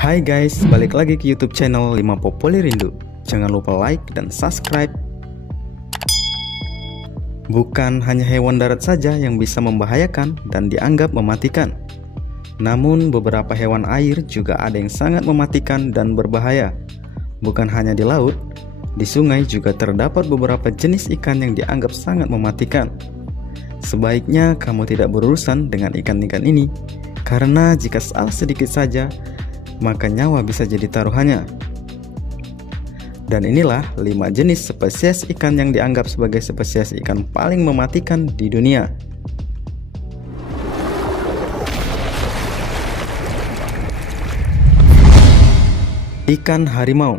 Hai guys, balik lagi ke YouTube channel 5 Popoli Rindu. Jangan lupa like dan subscribe. Bukan hanya hewan darat saja yang bisa membahayakan dan dianggap mematikan. Namun beberapa hewan air juga ada yang sangat mematikan dan berbahaya. Bukan hanya di laut, di sungai juga terdapat beberapa jenis ikan yang dianggap sangat mematikan. Sebaiknya kamu tidak berurusan dengan ikan-ikan ini, karena jika salah sedikit saja, maka nyawa bisa jadi taruhannya. Dan inilah 5 jenis spesies ikan yang dianggap sebagai spesies ikan paling mematikan di dunia. Ikan harimau.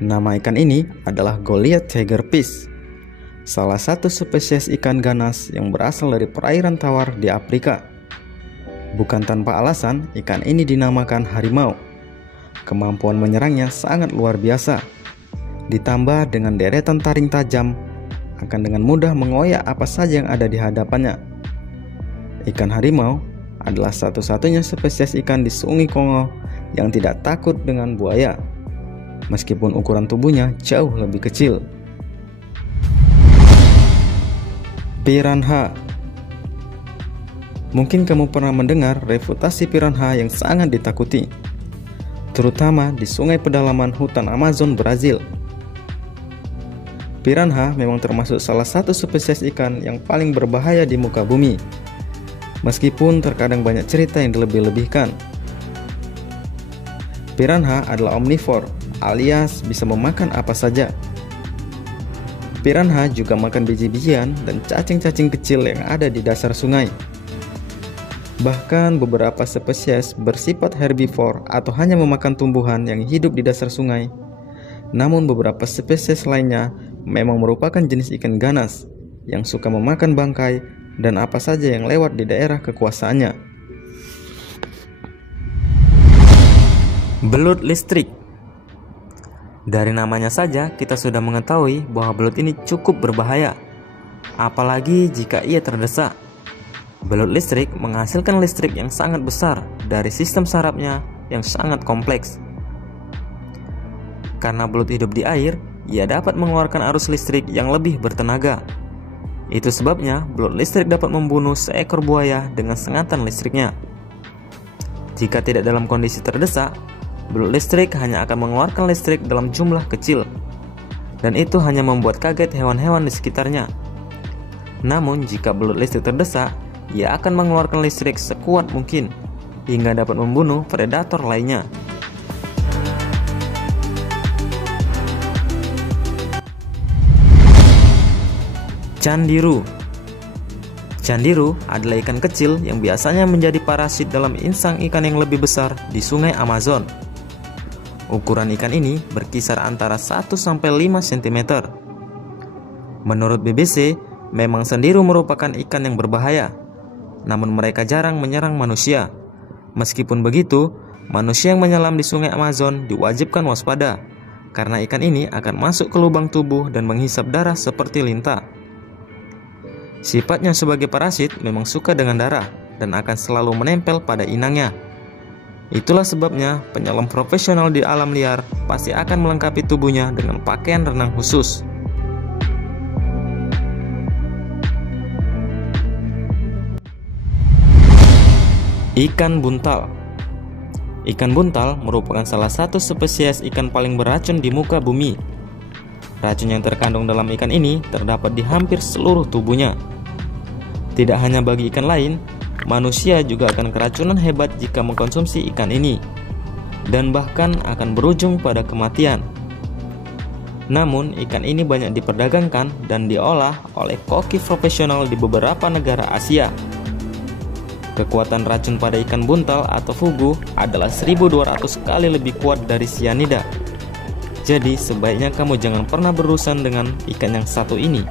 Nama ikan ini adalah Goliath tigerfish, salah satu spesies ikan ganas yang berasal dari perairan tawar di Afrika. Bukan tanpa alasan, ikan ini dinamakan harimau. Kemampuan menyerangnya sangat luar biasa. Ditambah dengan deretan taring tajam, akan dengan mudah mengoyak apa saja yang ada di hadapannya. Ikan harimau adalah satu-satunya spesies ikan di Sungai Kongo yang tidak takut dengan buaya, meskipun ukuran tubuhnya jauh lebih kecil. Piranha. Mungkin kamu pernah mendengar reputasi piranha yang sangat ditakuti, terutama di sungai pedalaman hutan Amazon, Brazil. Piranha memang termasuk salah satu spesies ikan yang paling berbahaya di muka bumi, meskipun terkadang banyak cerita yang dilebih-lebihkan. Piranha adalah omnivore, alias bisa memakan apa saja. Piranha juga makan biji-bijian dan cacing-cacing kecil yang ada di dasar sungai. Bahkan beberapa spesies bersifat herbivore atau hanya memakan tumbuhan yang hidup di dasar sungai. Namun beberapa spesies lainnya memang merupakan jenis ikan ganas yang suka memakan bangkai dan apa saja yang lewat di daerah kekuasaannya. Belut listrik. Dari namanya saja kita sudah mengetahui bahwa belut ini cukup berbahaya, apalagi jika ia terdesak. Belut listrik menghasilkan listrik yang sangat besar dari sistem sarafnya yang sangat kompleks. Karena belut hidup di air, ia dapat mengeluarkan arus listrik yang lebih bertenaga. Itu sebabnya belut listrik dapat membunuh seekor buaya dengan sengatan listriknya. Jika tidak dalam kondisi terdesak, belut listrik hanya akan mengeluarkan listrik dalam jumlah kecil, dan itu hanya membuat kaget hewan-hewan di sekitarnya. Namun jika belut listrik terdesak, ia akan mengeluarkan listrik sekuat mungkin hingga dapat membunuh predator lainnya. Candiru. Candiru adalah ikan kecil yang biasanya menjadi parasit dalam insang ikan yang lebih besar di sungai Amazon. Ukuran ikan ini berkisar antara 1-5 cm. Menurut BBC, memang candiru merupakan ikan yang berbahaya, namun mereka jarang menyerang manusia. Meskipun begitu, manusia yang menyelam di sungai Amazon diwajibkan waspada, karena ikan ini akan masuk ke lubang tubuh dan menghisap darah seperti lintah. Sifatnya sebagai parasit memang suka dengan darah dan akan selalu menempel pada inangnya. Itulah sebabnya penyelam profesional di alam liar pasti akan melengkapi tubuhnya dengan pakaian renang khusus. Ikan buntal. Ikan buntal merupakan salah satu spesies ikan paling beracun di muka bumi. Racun yang terkandung dalam ikan ini terdapat di hampir seluruh tubuhnya. Tidak hanya bagi ikan lain, manusia juga akan keracunan hebat jika mengkonsumsi ikan ini, dan bahkan akan berujung pada kematian. Namun, ikan ini banyak diperdagangkan dan diolah oleh koki profesional di beberapa negara Asia. Kekuatan racun pada ikan buntal atau fugu adalah 1200 kali lebih kuat dari sianida. Jadi sebaiknya kamu jangan pernah berurusan dengan ikan yang satu ini.